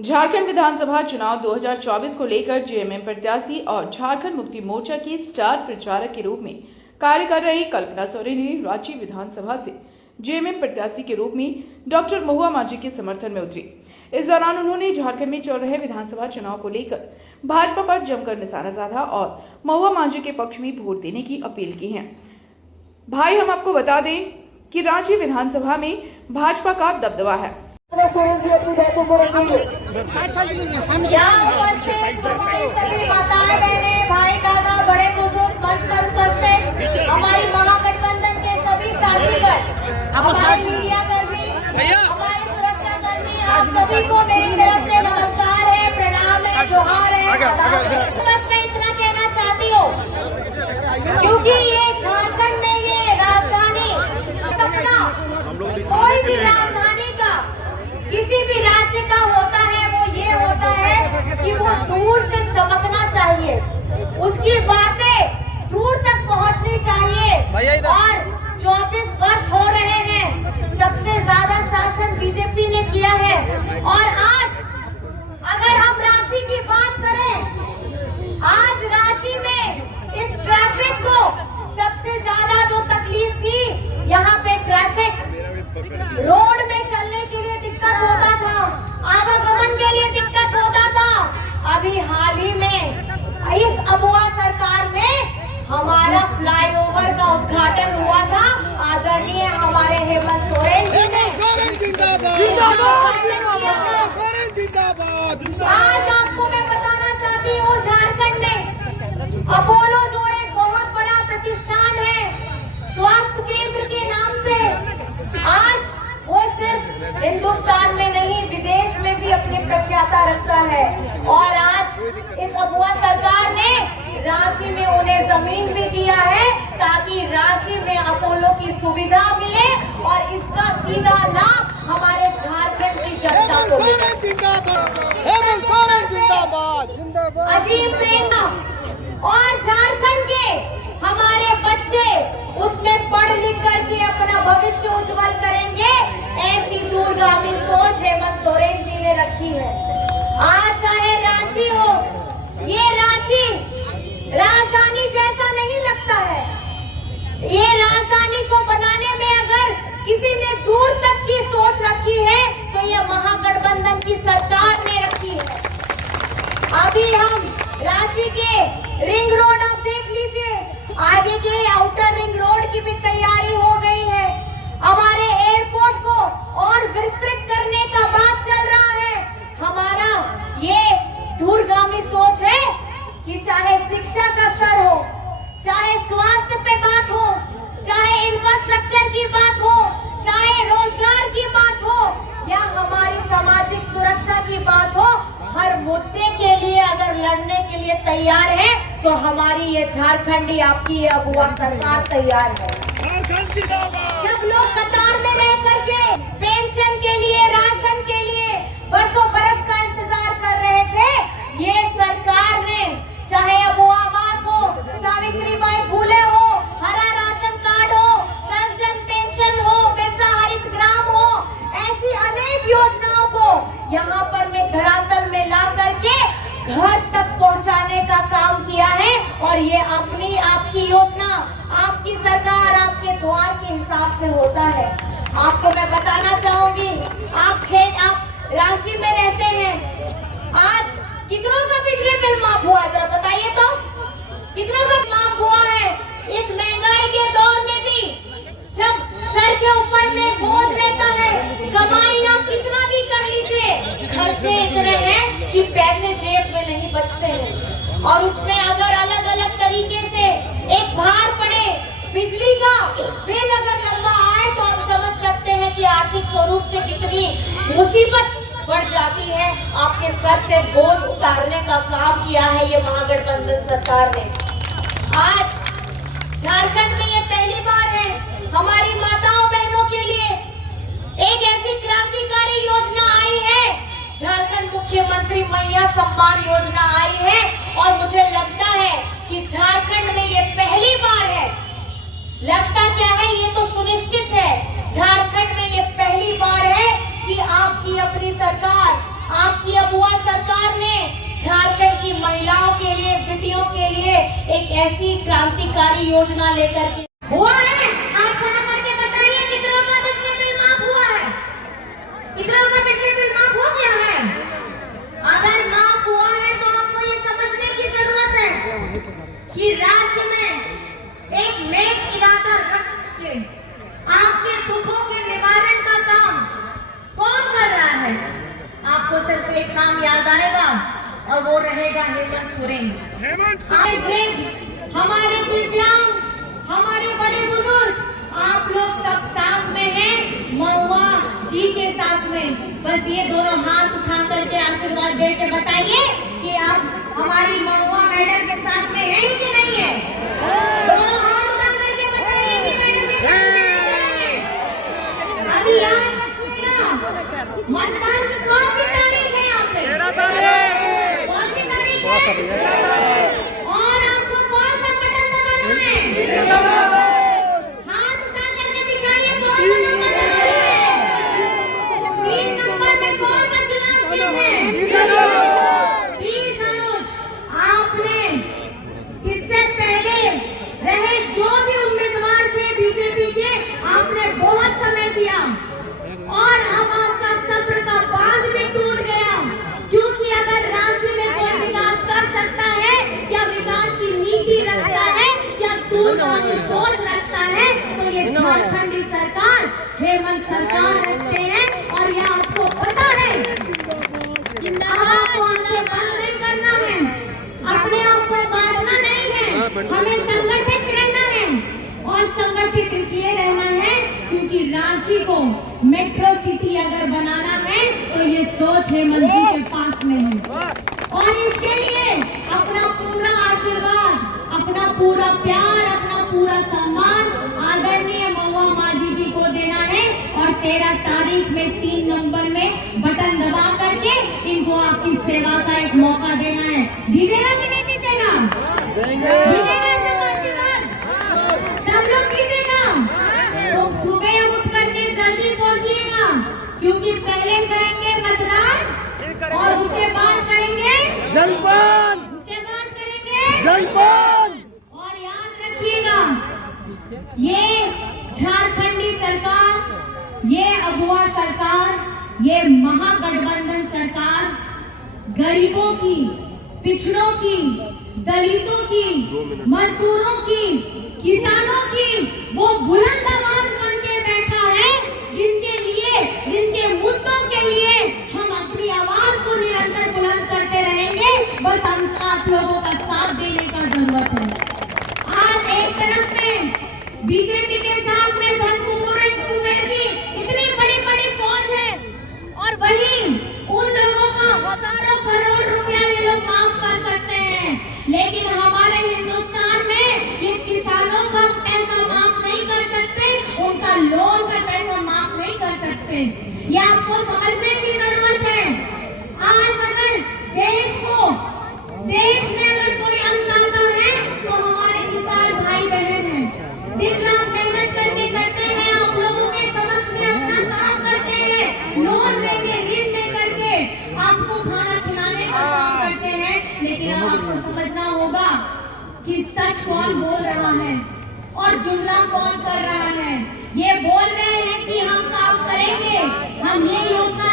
झारखंड विधानसभा चुनाव 2024 को लेकर जेएमएम प्रत्याशी और झारखंड मुक्ति मोर्चा के स्टार प्रचारक के रूप में कार्य कर रही कल्पना सोरेन ने रांची विधानसभा से जेएमएम प्रत्याशी के रूप में डॉक्टर महुआ मांझी के समर्थन में उतरी। इस दौरान उन्होंने झारखंड में चल रहे विधानसभा चुनाव को लेकर भाजपा पर जमकर निशाना साधा और महुआ मांझी के पक्ष में वोट देने की अपील की है। भाई, हम आपको बता दें कि रांची विधानसभा में भाजपा का दबदबा है। भाई दादा बड़े बुजुर्ग मंच पर उपस्थित हमारी महागठबंधन के सभी साथीगण, हमारे मीडिया कर्मी, हमारे सुरक्षा कर्मी, आप सभी को मेरी तरफ से नमस्कार है, प्रणाम है, जोहार है। बस मैं इतना कहना चाहती हूँ क्योंकि ये झारखंड में ये राजधानी सपना कोई भी राजधानी का किसी भी राज्य का होता है, वो ये होता है कि वो दूर से चमकना चाहिए, उसकी बातें दूर तक पहुंचनी चाहिए। और 24 वर्ष हो रहे हैं, सबसे ज्यादा शासन बीजेपी ने किया है। और आज अगर हम रांची की बात करें, आज रांची में इस ट्रैफिक को सबसे ज्यादा जो तकलीफ थी, यहाँ पे ट्रैफिक रोड में चलने के लिए दिक्कत होता था, आवागमन के लिए दिक्कत होता था। अभी हाल ही में इस अबुआ सरकार में हमारा फ्लाईओवर का उद्घाटन हुआ था, आदरणीय हमारे हेमंत सोरेन जी ने। आज आपको मैं बताना चाहती हूँ, झारखंड में अपोलो जो एक बहुत बड़ा प्रतिष्ठान है स्वास्थ्य केंद्र के नाम से, आज वो सिर्फ हिंदुस्तान में नहीं विदेश में भी अपनी प्रख्याता रखता है। और आज इस अबुआ सरकार ने रांची में उन्हें जमीन भी दिया है ताकि रांची में अपोलो की सुविधा मिले और इसका सीधा लाभ हमारे झारखंड की जनता को मिले। अजीम प्रेरणा और झारखंड के हमारे बच्चे उसमें पढ़ लिख करके अपना भविष्य उज्जवल करेंगे, ऐसी दूरगामी सोच हेमंत सोरेन जी ने रखी है। आज चाहे रांची हो, ये रांची राजधानी जैसा नहीं लगता है। ये राजधानी को बनाने में अगर किसी ने दूर तक की सोच रखी है तो ये महागठबंधन की सरकार ने रखी है। अभी हम रांची के रिंग रोड आप देख लीजिए, आगे के आउटर रिंग रोड की भी तैयारी हो गई है। हमारे एयरपोर्ट को और विस्तृत करने का बात चल रहा है। हमारा ये दूरगामी सोच है कि चाहे शिक्षा का स्तर हो, चाहे स्वास्थ्य पे बात हो, चाहे इंफ्रास्ट्रक्चर की बात हो, चाहे रोजगार की बात हो या हमारी सामाजिक सुरक्षा की बात हो, हर मुद्दे के लिए अगर लड़ने के लिए तैयार है तो हमारी ये झारखंडी आपकी ये अबुआ सरकार तैयार है। जब लोग कतार में रह करके पेंशन के लिए, राशन के लिए बरसों बरस का इंतजार कर रहे थे, ये सरकार ने चाहे अबुआ आवास हो, सावित्रीबाई फूले हो, हरा राशन कार्ड हो, सर्वजन पेंशन हो, बिरसा हरित ग्राम हो, ऐसी अनेक योजनाओं को यहाँ पर में धरातल में ला करके घर तक पहुंचाने का काम किया है। और ये अपनी आपकी योजना, आपकी सरकार आपके द्वार के हिसाब से होता है। आपको मैं बताना चाहूंगी, आप रांची में रहते हैं, आज कितनों का बिजली बिल माफ हुआ, जरा बताइए तो, कितनों का माफ हुआ है? इस महंगाई के दौर में भी जब सर के ऊपर में बोझ रहता है, कमाई आप कितना भी कर लीजिए, खर्चे इतने हैं कि पैसे जेब में नहीं बचते हैं। और उसमें अगर अलग अलग तरीके से एक भार पड़े, बिजली का बिल अगर लंबा आए तो आप समझ सकते हैं कि आर्थिक स्वरूप से कितनी मुसीबत बढ़ जाती है। आपके सर से बोझ उतारने का काम किया है ये महागठबंधन सरकार ने। आज झारखंड में ये पहली बार है हमारी माताओं बहनों के लिए एक ऐसी क्रांतिकारी योजना आई है, झारखंड मुख्यमंत्री मैया सम्मान योजना आई है। और मुझे लगता है कि झारखंड में ये पहली बार है, लगता क्या है ये तो सुनिश्चित है, झारखंड में ये पहली बार है कि आपकी अपनी सरकार, आपकी महिलाओं के लिए, बेटियों के लिए एक ऐसी क्रांतिकारी योजना लेकर के हुआ है। आप खड़ा करके बताइए कितनों का बिजली बिल माफ हुआ है? कितनों का बिजली बिल माफ हो गया है? अगर माफ हुआ है तो आपको ये समझने की जरूरत है कि राज्य में एक नेक इरादा रख के आपके दुखों के निवारण का काम कौन कर रहा है? आपको सिर्फ एक नाम याद आएगा और वो रहेगा हेमंत सोरेन। हमारे दिव्यांग, हमारे बड़े बुजुर्ग, आप लोग सब साथ में हैं महुआ जी के साथ में। बस ये दोनों हाथ उठा करके आशीर्वाद दे के बताइए कि आप हमारी महुआ मैडम के साथ में हैं कि नहीं है? दोनों हाथ उठा करके बताइए कि मैडम के साथ में हैं कि नहीं है? अभी याद रखिएगा, मतदान की कौन सी तारीख है यहाँ पे? 13 तारीख। कौन सी तारीख है? और आपको कौन सा बटन दबाना है? हाथ उठा करके दिखाइए कौन सा नंबर दबाना है? 3 नंबर में कौन सा चुनाव चिन्ह है? तीर धनुष। आपने इससे पहले रहे जो भी उम्मीदवार थे बीजेपी के, आपने बहुत समय दिया और अब आपका सब्र का बांध भी टूट गया, क्योंकि अगर राज्य में कोई विकास कर सकता है या विकास की नीति रखता है या दूरगामी सोच रखता है तो ये झारखंडी सरकार, हेमंत सरकार रखते हैं। और यह आपको पता है, आपको आंखें बंद नहीं करना है, अपने आप को बांटना नहीं है, हमें संगठित रहना है। और संगठित इसलिए रहना है क्योंकि रांची को मेट्रो सिटी अगर बनाना है तो ये सोच हेमंत जी के पास में है। और इसके लिए अपना पूरा आशीर्वाद, अपना पूरा प्यार, अपना पूरा सम्मान आदरणीय महुआ मांझी जी को देना है। और 13 तारीख में 3 नंबर में बटन दबा करके इनको आपकी सेवा का एक मौका देना है। दीजिएगा कि नहीं दीजिएगा? दीजिएगा सब आशीर्वाद, सब लोग कीजिएगा। तो सुबह उठ करके जल्दी पहुंचिएगा, क्योंकि पहले करेंगे मतदान और उसके बाद करेंगे जलपान, उसके बाद करेंगे जलपान। और याद रखिएगा, ये झारखंडी सरकार, ये अगुआ सरकार, ये महागठबंधन सरकार गरीबों की, पिछड़ों की, दलितों की, मजदूरों की, किसानों की वो बुलंद आवाज बन के बैठा है, जिनके लिए, जिनके मुद्दों के लिए हम अपनी आवाज को निरंतर बुलंद करते रहेंगे। बस हम आप लोगों का साथ देने का जरूरत है। आज एक तरफ में बीजेपी के साथ में धन कुबेर की इतनी बड़ी बड़ी फौज है और वहीं उन लोगों का हजारों करोड़ रुपया ये लोग माफ कर सकते हैं, लेकिन हमारे हिंदुस्तान में ये किसानों का पैसा माफ नहीं कर सकते, उनका लोन का पैसा माफ नहीं कर सकते। ये आपको समझने की जरूरत है। आज अगर देश में अगर कोई अन्नदाता है तो हमारे किसान भाई बहन हैं, दिन रात मेहनत करते हैं, आप लोगों के समक्ष में अपना काम करते हैं, लोन लेके, ऋण लेकर के आपको खाना खिलाने का काम करते हैं। लेकिन अब आपको समझना होगा कि सच कौन बोल रहा है और जुमला कौन कर रहा है। ये बोल रहे हैं कि हम काम करेंगे, हम ये योजना